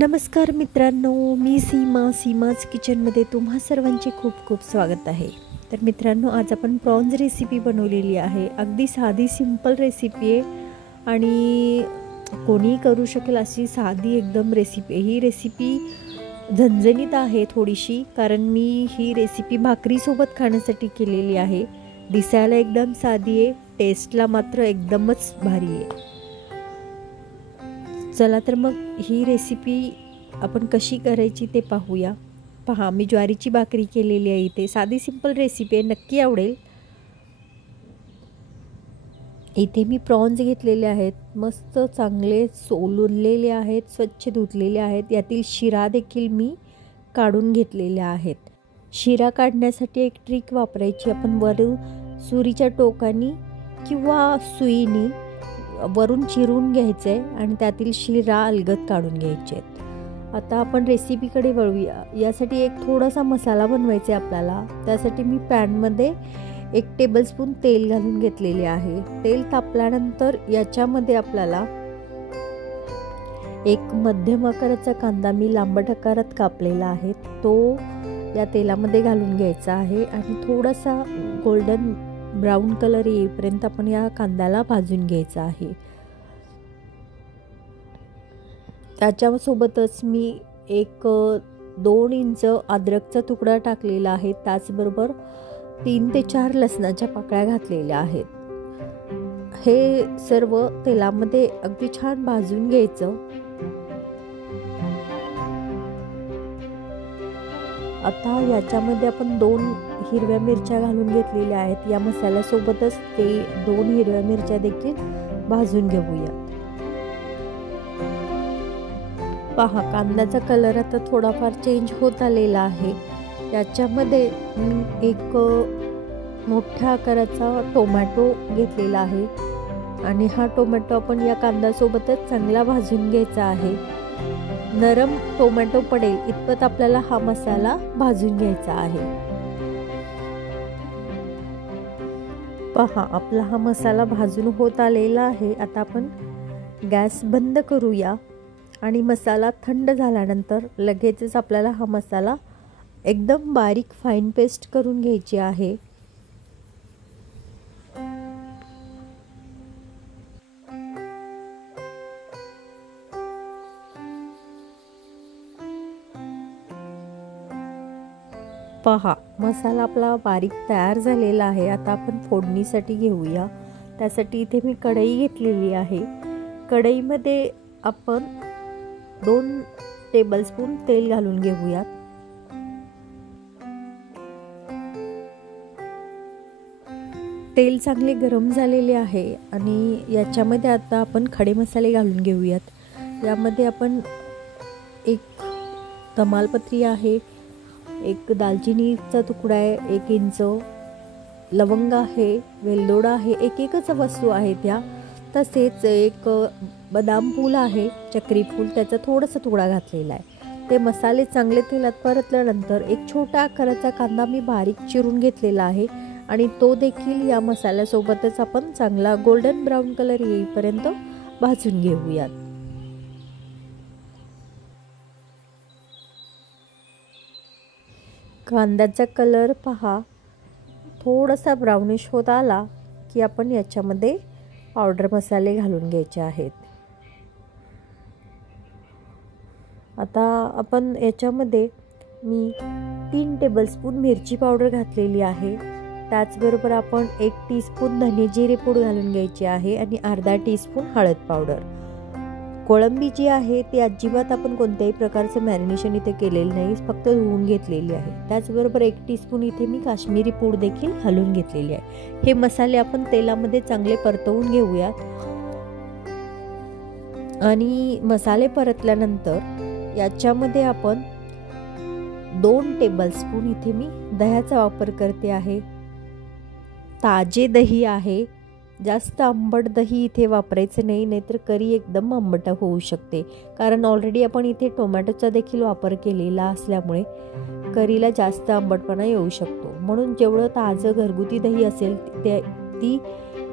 नमस्कार मित्रांनो, मी सीमाज किचनमध्ये तुम्हा सर्वांचे खूप खूप स्वागत आहे। तर मित्रांनो, आज आपण प्रॉन्स रेसिपी बनवलेली आहे। अगदी साधी सिंपल रेसिपी आहे आणि कोणी करू शकेल अशी साधी एकदम रेसिपी। ही रेसिपी झणझणीत आहे थोडीशी, कारण मी ही रेसिपी भाकरीसोबत खाण्यासाठी केलेली आहे। दिसायला एकदम साधी आहे, टेस्टला मात्र एकदमच भारी आहे। चला तर मग ही रेसिपी आपण कशी करायची ते पाहूया। पहा, मी ज्वारीची भाकरी केलेली आहे। इथे साधी सिंपल रेसिपी आहे, नक्की आवडेल। इथे मी प्रॉन्स घेतलेले आहेत, मस्त चांगले सोललेले आहेत, स्वच्छ धुतलेले आहेत। यातील शिरा देखील मी काढून घेतलेल्या आहेत। शिरा काढण्यासाठी एक ट्रिक वापरायची। आपण वरून सुरीच्या टोकानी किंवा सुईनी वरून चिरून घ्यायचे आणि त्यातील शिरा अलगद काढून घ्यायचे। आता आपण रेसिपीकडे वळूया। यासाठी एक थोडासा मसाला बनवायचा आहे आपल्याला। त्यासाठी मी पॅनमध्ये 1 टेबलस्पून तेल घालून घेतलेले आहे। तेल तापल्यानंतर याच्यामध्ये आपल्याला एक मध्यम आकाराचा कांदा मी लांबट आकारात कापलेला आहे, तो या तेलामध्ये घालून घ्यायचा आहे आणि थोडासा गोल्डन ब्राउन कलर येईपर्यंत आपण या कांद्याला भाजून घ्यायचा आहे। त्याच्यासोबतच मी एक 2 इंच अद्रकचा तुकडा टाकलेला आहे। त्याचबरोबर 3 ते 4 लसणाच्या पाकळ्या घातलेल्या आहेत। हे सर्व तेलामध्ये अगदी छान भाजून घ्यायचं। आता याच्यामध्ये आपण 2 हिरव्या मिरच्या घालून घेतलेल्या आहेत। या मसाल्यासोबतच ते 2 हिरव्या मिरच्या देखील भाजून घेऊया। पहा, कांद्याचा कलर आता थोडाफार चेंज होत आलेला आहे। याच्यामध्ये मी एक मोठ्या आकाराचा टोमॅटो घेतलेला आहे आणि हा टोमॅटो आपण या कांद्यासोबतच चांगला भाजून घ्यायचा आहे। नरम टोमॅटो पडेल इतपत आपल्याला हा मसाला भाजून घ्यायचा आहे। पहा, आपला हा मसाला भाजून होत आलेला आहे। आता आपण गॅस बंद करूया आणि मसाला थंड झाल्यानंतर लगेचच आपल्याला हा मसाला एकदम बारीक फाईन पेस्ट करून घ्यायची आहे। पहा, मसाला आपला बारीक तयार झालेला आहे। आता आपण फोडणीसाठी घेऊया। त्यासाठी इथे मी कढई घेतलेली आहे। कढईमध्ये आपण 2 टेबलस्पून तेल घालून घेऊया। तेल चांगले गरम झालेले आहे आणि याच्यामध्ये आता आपण खडे मसाले घालून घेऊयात। यामध्ये आपण एक तमालपत्री आहे, एक दालचिनीचा तुकडा आहे, 1 इंच लवंग आहे, वेलदोडा आहे, एकच वस्तू आहे त्या। तसेच एक बदाम फूल आहे, चक्री फूल, त्याचा थोडासा तुकडा घातलेला आहे। ते मसाले चांगले तेलात परतल्यानंतर एक छोटा आकाराचा कांदा मी बारीक चिरून घेतलेला आहे आणि तो देखील या मसाल्यासोबतच आपण चांगला गोल्डन ब्राउन कलर येईपर्यंत भाजून घेऊयात। कांद्याचा कलर पहा थोडासा ब्राउनिश होत आला की आपण याच्यामध्ये पावडर मसाले घालून घ्यायचे आहेत। आता आपण याच्यामध्ये मी 3 टेबलस्पून मिरची पावडर घातलेली आहे। त्याचबरोबर आपण 1 टीस्पून धने जिरे पूड घालून घ्यायची आहे आणि अर्धा टीस्पून हळद पावडर। कोळंबी जी आहे ती अजिबात आपण कोणत्याही प्रकारचं मॅरिनेशन इथे केलेलं नाही, फक्त धुवून घेतलेली आहे। त्याचबरोबर 1 टीस्पून इथे मी काश्मीरी पूड देखील घालून घेतलेली आहे। हे मसाले आपण तेलामध्ये चांगले परतवून घेऊयात आणि मसाले परतल्यानंतर याच्यामध्ये आपण 2 टेबलस्पून इथे मी दह्याचा वापर करते आहे। ताजे दही आहे, जास्त आंबट दही इथे वापरायचं नाही, नाहीतर करी एकदम आंबट होऊ शकते। कारण ऑलरेडी आपण इथे टोमॅटोचा देखील वापर केलेला असल्यामुळे करीला जास्त आंबटपणा येऊ शकतो। म्हणून जेवढं ताजं घरगुती दही असेल ती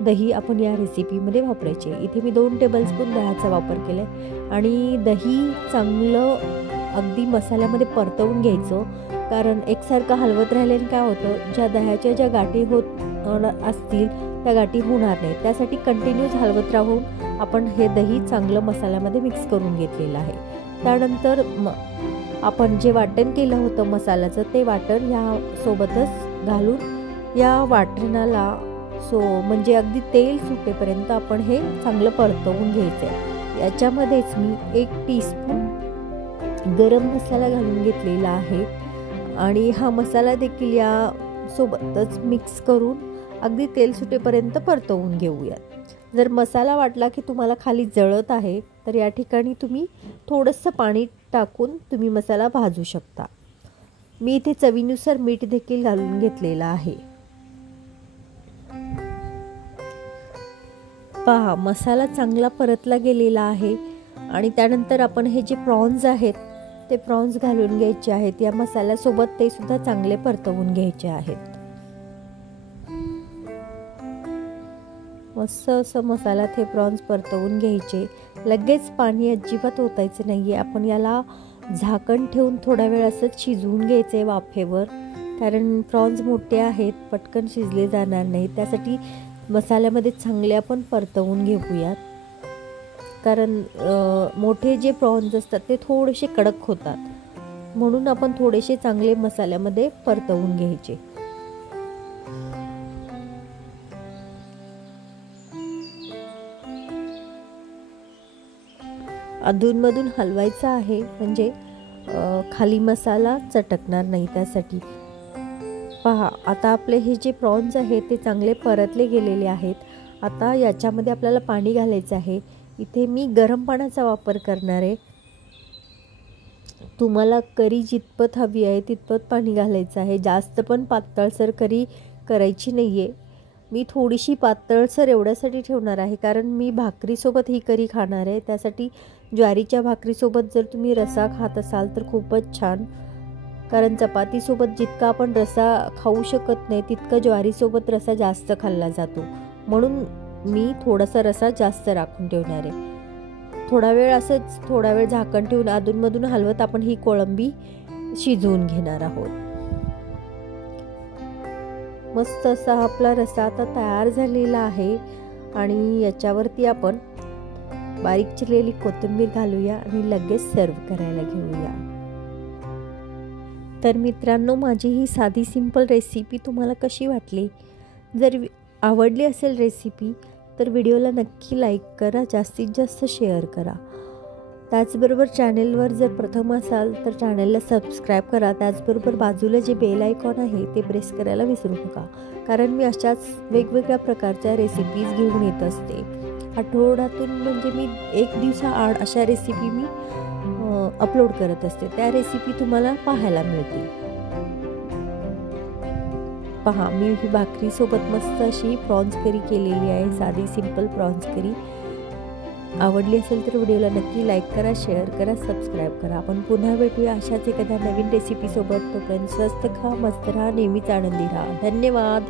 दही आपण या रेसिपीमध्ये वापरायचे। इथे मी 2 टेबलस्पून दह्याचा वापर केला आहे आणि दही चांगलं अगदी मसाल्यामध्ये परतवून घ्यायचं, कारण एकसारखं हलवत राहिल्याने काय होतं, ज्या दह्याच्या ज्या गाठी होत असतील त्या गाठी होणार नाही। त्यासाठी कंटिन्यूस हलवत राहून आपण हे दही चांगलं मसाल्यामध्ये मिक्स करून घेतलेलं आहे। त्यानंतर आपण जे वाटण केलं होतं मसाल्याचं ते वाटण या सोबतच घालून या वाटणाला म्हणजे अगदी तेल सुटेपर्यंत आपण हे चांगलं परतवून घ्यायचं आहे। याच्यामध्येच मी 1 टीस्पून गरम मसाला घालून घेतलेला आहे आणि हा मसाला देखील या सोबतच मिक्स करून अगदी तेल सुटेपर्यंत परतवून घेऊयात। जर मसाला वाटला की तुम्हाला खाली जळत आहे तर या ठिकाणी तुम्ही थोडंसं पाणी टाकून तुम्ही मसाला भाजू शकता। मी इथे चवीनुसार मीठ देखील घालून घेतलेलं आहे। पहा, मसाला चांगला परतला गेलेला आहे आणि त्यानंतर आपण हे जे प्रॉन्स आहेत ते प्रॉन्स घालून घ्यायचे आहेत या मसाल्यासोबत, ते सुद्धा चांगले परतवून घ्यायचे आहेत। मस्त असं मसाल्यात हे प्रॉन्स परतवून घ्यायचे। लगेच पाणी अजिबात ओतायचं नाहीये, आपण याला झाकण ठेवून थोडा वेळ असंच शिजवून घ्यायचंय वाफेवर, कारण प्रॉन्स मोठे आहेत, पटकन शिजले जाणार नाही। त्यासाठी मसाल्यामध्ये चांगले आपण परतवून घेऊयात, कारण मोठे जे प्रॉन्स असतात ते थोडेसे कडक होतात, म्हणून आपण थोडेसे चांगले मसाल्यामध्ये परतवून घ्यायचे। अधूनमधून हलवायचं आहे म्हणजे खाली मसाला चटकणार नाही त्यासाठी। पहा, आता आपले हे जे प्रॉन्स आहेत ते चांगले परतले गेलेले आहेत। आता याच्यामध्ये आपल्याला पाणी घालायचं आहे। इथे मी गरम पाण्याचा वापर करणार आहे। तुम्हाला करी जितपत हवी आहे तितपत पाणी घालायचं आहे, जास्त पण पातळसर करी करायची नाहीये। मी थोडीशी पातळसर एवढ्यासाठी ठेवणार आहे कारण मी भाकरीसोबत ही करी खाणार आहे। त्यासाठी ज्वारीच्या भाकरीसोबत जर तुम्ही रस्सा खात असाल तर खूपच छान, कारण चपातीसोबत जितका आपण रस्सा खाऊ शकत नाही तितका ज्वारीसोबत रस्सा जास्त खाल्ला जातो, म्हणून मी थोडासा रस्सा जास्त राखून ठेवणार आहे। थोडा वेळ झाकण ठेवून अधूनमधून हलवत आपण ही कोळंबी शिजवून घेणार आहोत। मस्त असा आपला रस्सा आता तयार झालेला आहे आणि याच्यावरती आपण बारीक चिरलेली कोथिंबीर घालूया आणि लगेच सर्व करायला घेऊया। तर मित्रांनो, माझी ही साधी सिंपल रेसिपी तुम्हाला कशी वाटली? जर आवडली असेल रेसिपी तर व्हिडिओला नक्की लाईक करा, जास्तीत जास्त शेअर करा। त्याचबरोबर चॅनेलवर जर प्रथम असाल तर चॅनेलला सबस्क्राईब करा। त्याचबरोबर बाजूला जे बेल आयकॉन आहे ते प्रेस करायला विसरू नका, कारण मी अशाच वेगवेगळ्या प्रकारच्या रेसिपीज घेऊन येत असते। आठवड्यातून म्हणजे मी 1 दिवसाआड अशा रेसिपी मी अपलोड करत असते, त्या रेसिपी तुम्हाला पाहायला मिळतील। पहा, मी ही भाकरीसोबत मस्त अशी प्रॉन्स करी केलेली आहे, साधी सिंपल प्रॉन्स करी। आवडली असेल तर व्हिडिओला नक्की लाईक करा, शेअर करा, सबस्क्राईब करा। आपण पुन्हा भेटूया अशाच एखाद्या नवीन रेसिपीसोबत। तोपर्यंत स्वस्त खा, मस्त राहा, नेहमीच आनंदी राहा। धन्यवाद।